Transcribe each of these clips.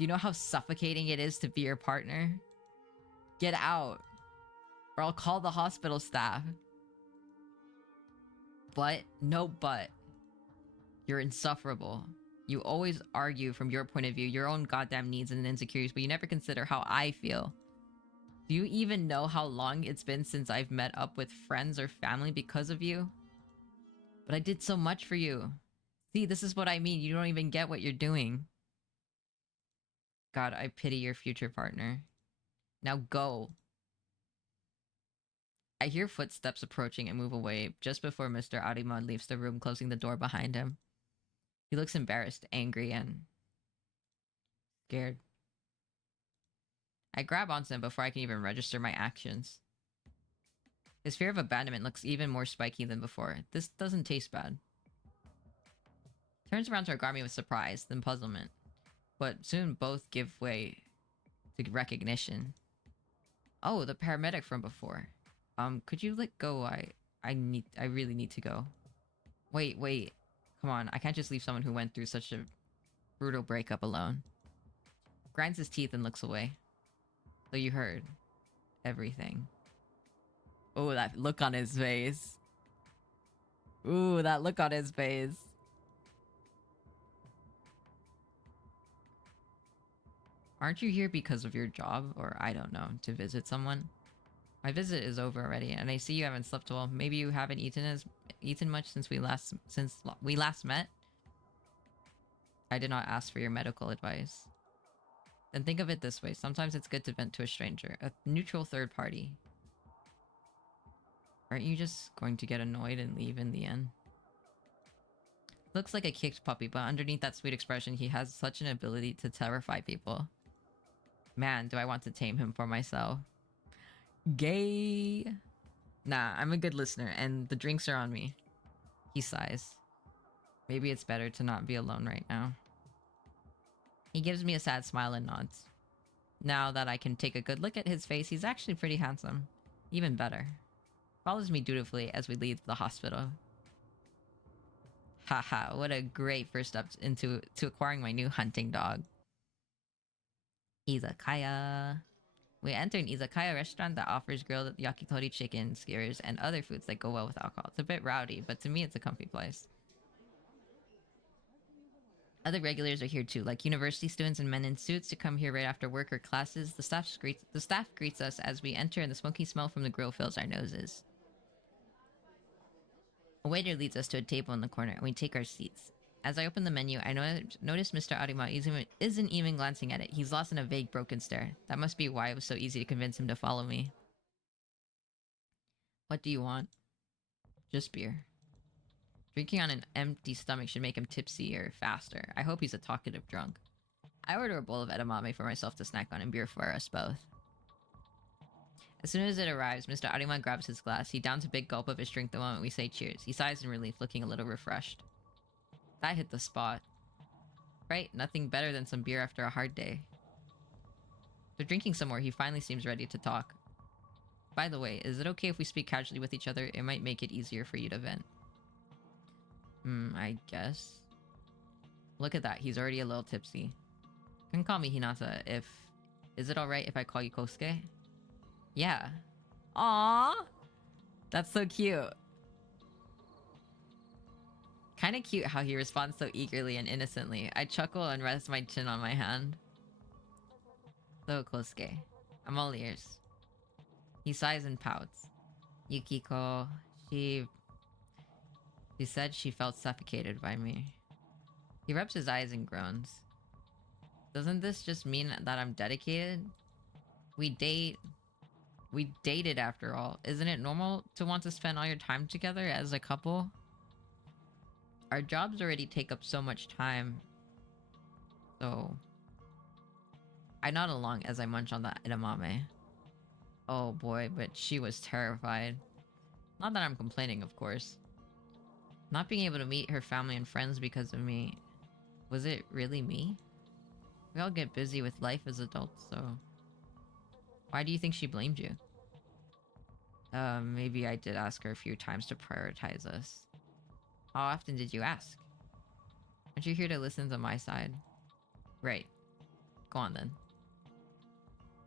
Do you know how suffocating it is to be your partner? Get out, or I'll call the hospital staff. But, no but. You're insufferable. You always argue from your point of view, your own goddamn needs and insecurities, but you never consider how I feel. Do you even know how long it's been since I've met up with friends or family because of you? But I did so much for you. See, this is what I mean. You don't even get what you're doing. God, I pity your future partner. Now go. I hear footsteps approaching and move away just before Mr. Arima leaves the room, closing the door behind him. He looks embarrassed, angry, and scared. I grab onto him before I can even register my actions. His fear of abandonment looks even more spiky than before. This doesn't taste bad. Turns around to regard me with surprise, then puzzlement. But soon both give way to recognition. Oh, the paramedic from before. Could you let go? I really need to go. Wait. Come on, I can't just leave someone who went through such a brutal breakup alone. Grinds his teeth and looks away. So you heard everything. Oh, that look on his face. Ooh, that look on his face. Aren't you here because of your job, or I don't know, to visit someone? My visit is over already, and I see you haven't slept well. Maybe you haven't eaten much since we last met? I did not ask for your medical advice. Then think of it this way. Sometimes it's good to vent to a stranger, a neutral third party. Aren't you just going to get annoyed and leave in the end? Looks like a kicked puppy, but underneath that sweet expression, he has such an ability to terrify people. Man, do I want to tame him for myself. Gay. Nah, I'm a good listener, and the drinks are on me. He sighs. Maybe it's better to not be alone right now. He gives me a sad smile and nods. Now that I can take a good look at his face, he's actually pretty handsome. Even better. Follows me dutifully as we leave the hospital. Haha, what a great first step to acquiring my new hunting dog. Izakaya. We enter an izakaya restaurant that offers grilled yakitori chicken, skewers, and other foods that go well with alcohol. It's a bit rowdy, but to me it's a comfy place. Other regulars are here too, like university students and men in suits to come here right after work or classes. The staff greets us as we enter, and the smoky smell from the grill fills our noses. A waiter leads us to a table in the corner, and we take our seats. As I open the menu, I notice Mr. Arima isn't even glancing at it. He's lost in a vague, broken stare. That must be why it was so easy to convince him to follow me. What do you want? Just beer. Drinking on an empty stomach should make him tipsier faster. I hope he's a talkative drunk. I order a bowl of edamame for myself to snack on and beer for us both. As soon as it arrives, Mr. Arima grabs his glass. He downs a big gulp of his drink the moment we say cheers. He sighs in relief, looking a little refreshed. That hit the spot. Right, nothing better than some beer after a hard day. After drinking some more, he finally seems ready to talk. By the way, is it okay if we speak casually with each other? It might make it easier for you to vent. I guess. Look at that, he's already a little tipsy. You can call me Hinata if... Is it alright if I call you Kosuke? Yeah. Aww! That's so cute. Kinda cute how he responds so eagerly and innocently. I chuckle and rest my chin on my hand. So, Kosuke, I'm all ears. He sighs and pouts. Yukiko, she said she felt suffocated by me. He rubs his eyes and groans. Doesn't this just mean that I'm dedicated? We dated after all. Isn't it normal to want to spend all your time together as a couple? Our jobs already take up so much time. So... I nod along as I munch on that edamame. Oh boy, but she was terrified. Not that I'm complaining, of course. Not being able to meet her family and friends because of me. Was it really me? We all get busy with life as adults, so... Why do you think she blamed you? Maybe I did ask her a few times to prioritize us. How often did you ask? Aren't you here to listen to my side? Right. Go on then.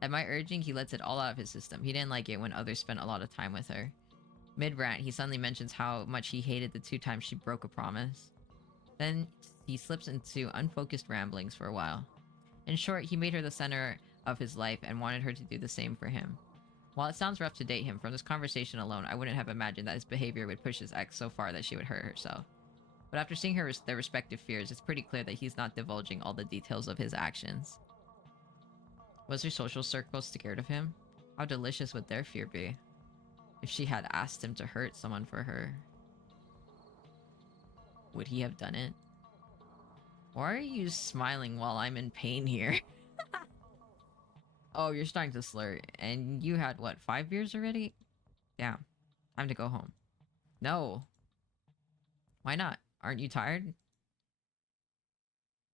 At my urging, he lets it all out of his system. He didn't like it when others spent a lot of time with her. Mid-rant, he suddenly mentions how much he hated the 2 times she broke a promise. Then he slips into unfocused ramblings for a while. In short, he made her the center of his life and wanted her to do the same for him. While it sounds rough to date him, from this conversation alone, I wouldn't have imagined that his behavior would push his ex so far that she would hurt herself. But after seeing their respective fears, it's pretty clear that he's not divulging all the details of his actions. Was her social circle scared of him? How delicious would their fear be? If she had asked him to hurt someone for her, would he have done it? Why are you smiling while I'm in pain here? Oh, you're starting to slur. And you had, what, 5 beers already? Damn. Time to go home. No. Why not? Aren't you tired?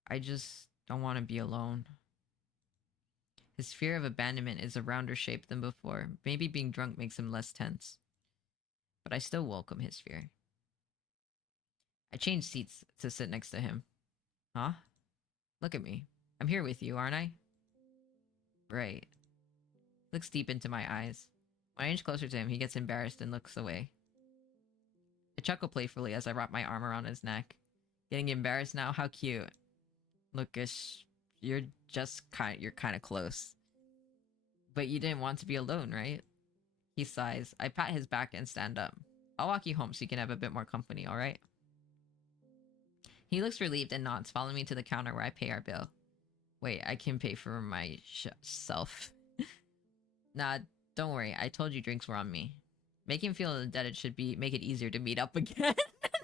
I just don't want to be alone. His fear of abandonment is a rounder shape than before. Maybe being drunk makes him less tense. But I still welcome his fear. I changed seats to sit next to him. Huh? Look at me. I'm here with you, aren't I? Right. Looks deep into my eyes. When I inch closer to him, he gets embarrassed and looks away. I chuckle playfully as I wrap my arm around his neck. Getting embarrassed now? How cute. Lucas, you're kind of close. But you didn't want to be alone, right? He sighs. I pat his back and stand up. I'll walk you home so you can have a bit more company, alright? He looks relieved and nods, following me to the counter where I pay our bill. Wait, I can pay for myself. Nah, don't worry. I told you drinks were on me. Make him feel indebted should make it easier to meet up again.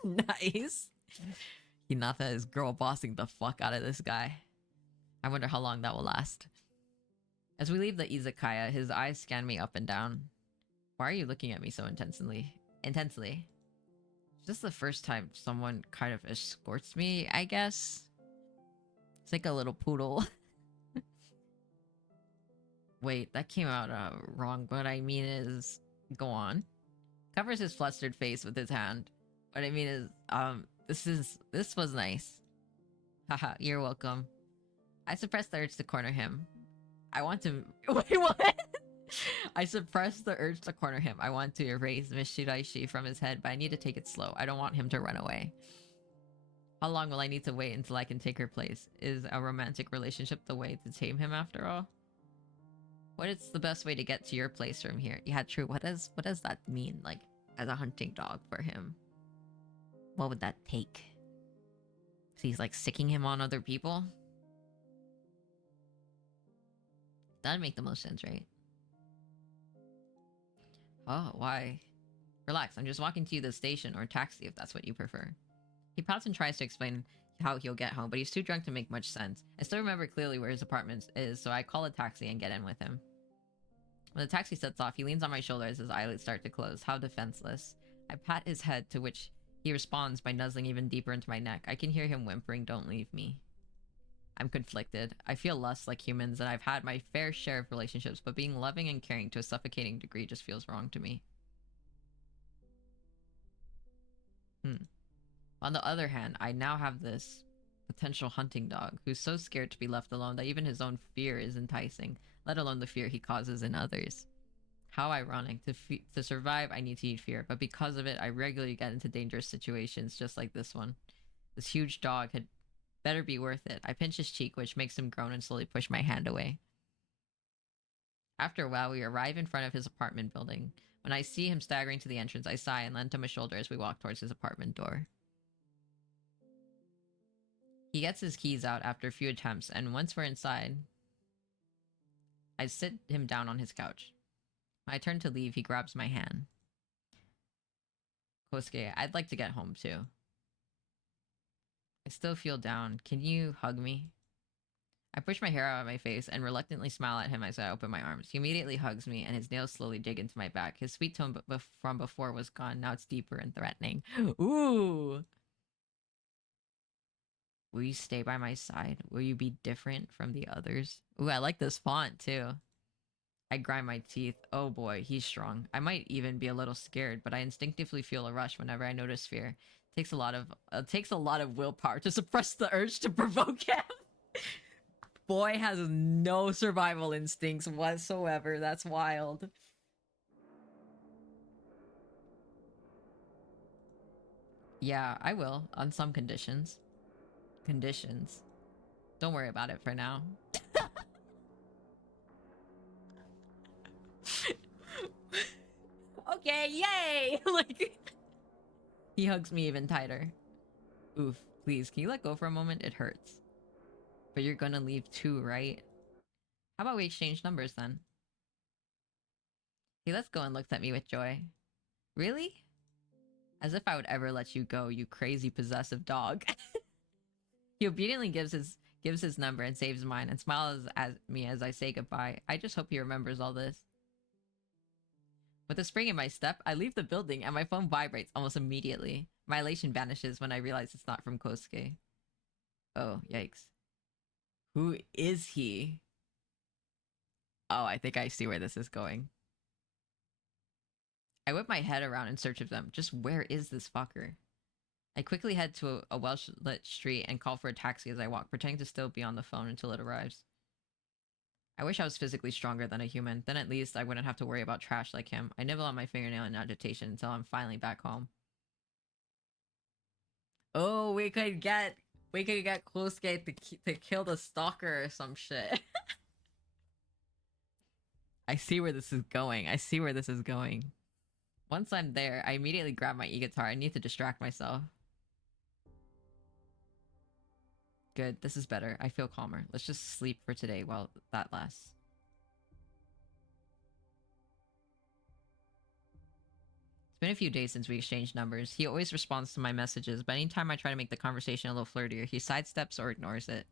Nice. Hinata is girl bossing the fuck out of this guy. I wonder how long that will last. As we leave the izakaya, his eyes scan me up and down. Why are you looking at me so intensely? Is this the first time someone kind of escorts me, I guess? It's like a little poodle. Wait, that came out wrong. What I mean is... Go on. Covers his flustered face with his hand. What I mean is, this was nice. Haha, you're welcome. I suppress the urge to corner him. I want to... Wait, what? I suppress the urge to corner him. I want to erase Miss Shiraishi from his head, but I need to take it slow. I don't want him to run away. How long will I need to wait until I can take her place? Is a romantic relationship the way to tame him after all? What is the best way to get to your place from here? Yeah, true. What does that mean, like, as a hunting dog for him? What would that take? So he's, like, sicking him on other people? That'd make the most sense, right? Oh, why? Relax, I'm just walking to the station or taxi if that's what you prefer. He pouts and tries to explain how he'll get home, but he's too drunk to make much sense. I still remember clearly where his apartment is, so I call a taxi and get in with him. When the taxi sets off, he leans on my shoulder as his eyelids start to close. How defenseless. I pat his head, to which he responds by nuzzling even deeper into my neck. I can hear him whimpering, "Don't leave me." I'm conflicted. I feel lust like humans, and I've had my fair share of relationships, but being loving and caring to a suffocating degree just feels wrong to me. On the other hand, I now have this potential hunting dog who's so scared to be left alone that even his own fear is enticing, let alone the fear he causes in others. How ironic. To survive, I need to eat fear, but because of it, I regularly get into dangerous situations just like this one. This huge dog had better be worth it. I pinch his cheek, which makes him groan and slowly push my hand away. After a while, we arrive in front of his apartment building. When I see him staggering to the entrance, I sigh and lend him a shoulder as we walk towards his apartment door. He gets his keys out after a few attempts, and once we're inside, I sit him down on his couch. When I turn to leave, he grabs my hand. Kosuke, I'd like to get home too. I still feel down. Can you hug me? I push my hair out of my face and reluctantly smile at him as I open my arms. He immediately hugs me, and his nails slowly dig into my back. His sweet tone from before was gone. Now it's deeper and threatening. Ooh! Will you stay by my side? Will you be different from the others? Ooh, I like this font too. I grind my teeth. Oh boy, he's strong. I might even be a little scared, but I instinctively feel a rush whenever I notice fear. It takes a lot of willpower to suppress the urge to provoke him. boy has no survival instincts whatsoever. That's wild. Yeah, I will, on some conditions. Conditions. Don't worry about it for now. Okay, yay! Like, he hugs me even tighter. Oof, please, can you let go for a moment? It hurts. But you're gonna leave too, right? How about we exchange numbers then? He lets go and looks at me with joy. Really? As if I would ever let you go, you crazy possessive dog. He obediently gives his number and saves mine and smiles at me as I say goodbye. I just hope he remembers all this. With a spring in my step, I leave the building and my phone vibrates almost immediately. My elation vanishes when I realize it's not from Kosuke. Oh, yikes. Who is he? Oh, I think I see where this is going. I whip my head around in search of them. Just where is this fucker? I quickly head to a Welsh-lit street and call for a taxi as I walk, pretending to still be on the phone until it arrives. I wish I was physically stronger than a human. Then at least I wouldn't have to worry about trash like him. I nibble on my fingernail in agitation until I'm finally back home. Oh, we could get Kosuke to kill the stalker or some shit. I see where this is going. I see where this is going. Once I'm there, I immediately grab my e-guitar. I need to distract myself. Good, this is better. I feel calmer. Let's just sleep for today while that lasts. It's been a few days since we exchanged numbers. He always responds to my messages, but anytime I try to make the conversation a little flirtier, he sidesteps or ignores it.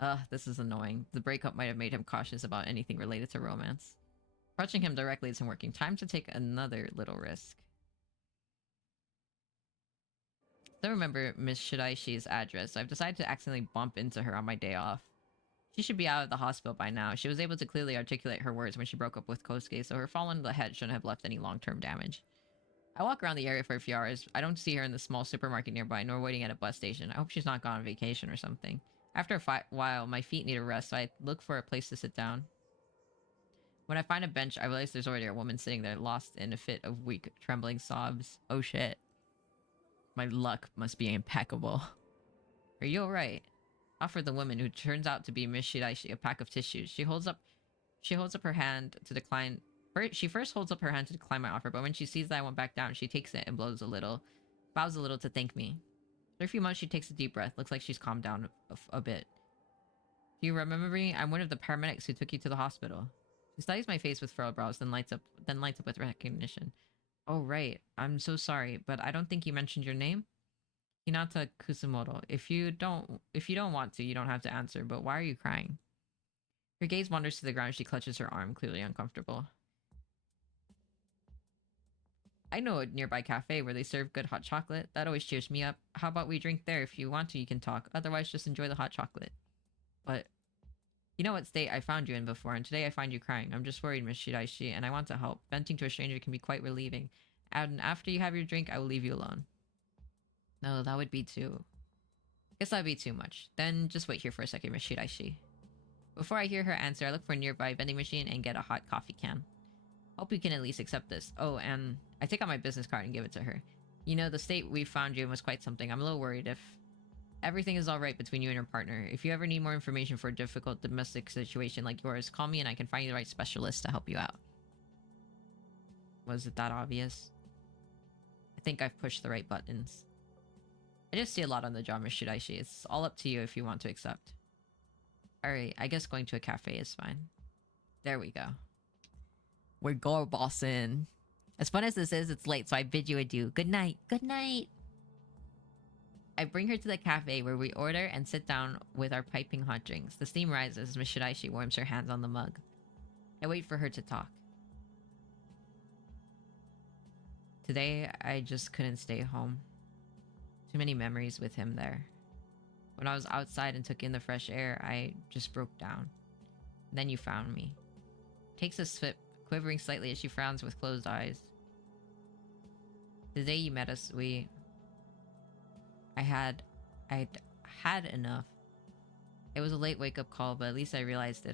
Ugh, this is annoying. The breakup might have made him cautious about anything related to romance. Approaching him directly isn't working. Time to take another little risk. I don't remember Miss Shidaishi's address, so I've decided to accidentally bump into her on my day off. She should be out of the hospital by now. She was able to clearly articulate her words when she broke up with Kosuke, so her fall on the head shouldn't have left any long-term damage. I walk around the area for a few hours. I don't see her in the small supermarket nearby, nor waiting at a bus station. I hope she's not gone on vacation or something. After a while, my feet need a rest, so I look for a place to sit down. When I find a bench, I realize there's already a woman sitting there, lost in a fit of weak, trembling sobs. Oh shit. My luck must be impeccable. Are you alright? Offer the woman, who turns out to be Miss Shiraishi, a pack of tissues. She holds up her hand to decline. She first holds up her hand to decline my offer, but when she sees that I won't back down, she takes it and bows a little to thank me. After a few months, she takes a deep breath. Looks like she's calmed down a bit. Do you remember me? I'm one of the paramedics who took you to the hospital. She studies my face with furrowed brows, then lights up with recognition. Oh right, I'm so sorry, but I don't think you mentioned your name. Hinata Kusumoto. If you don't want to, you don't have to answer, but why are you crying? Her gaze wanders to the ground. She clutches her arm, clearly uncomfortable. I know a nearby cafe where they serve good hot chocolate. That always cheers me up. How about we drink there? If you want to, you can talk. Otherwise, just enjoy the hot chocolate. But you know what state I found you in before, and today I find you crying. I'm just worried, Miss Shiraishi, and I want to help. Venting to a stranger can be quite relieving. And after you have your drink, I will leave you alone. No, that would be too... Guess that would be too much. Then just wait here for a second, Miss Shiraishi. Before I hear her answer, I look for a nearby vending machine and get a hot coffee can. Hope you can at least accept this. Oh, and I take out my business card and give it to her. You know, the state we found you in was quite something. I'm a little worried if everything is alright between you and your partner. If you ever need more information for a difficult domestic situation like yours, call me and I can find you the right specialist to help you out. Was it that obvious? I think I've pushed the right buttons. I just see a lot on the job, Miss Shiraishi. It's all up to you if you want to accept. Alright, I guess going to a cafe is fine. There we go. We're go bossing. As fun as this is, it's late, so I bid you adieu. Good night. Good night. I bring her to the cafe where we order and sit down with our piping hot drinks. The steam rises as Miss Shiraishi warms her hands on the mug. I wait for her to talk. Today, I just couldn't stay home. Too many memories with him there. When I was outside and took in the fresh air, I just broke down. And then you found me. Takes a sip, quivering slightly as she frowns with closed eyes. The day you met us, I'd had enough. It was a late wake up call, but at least I realized it.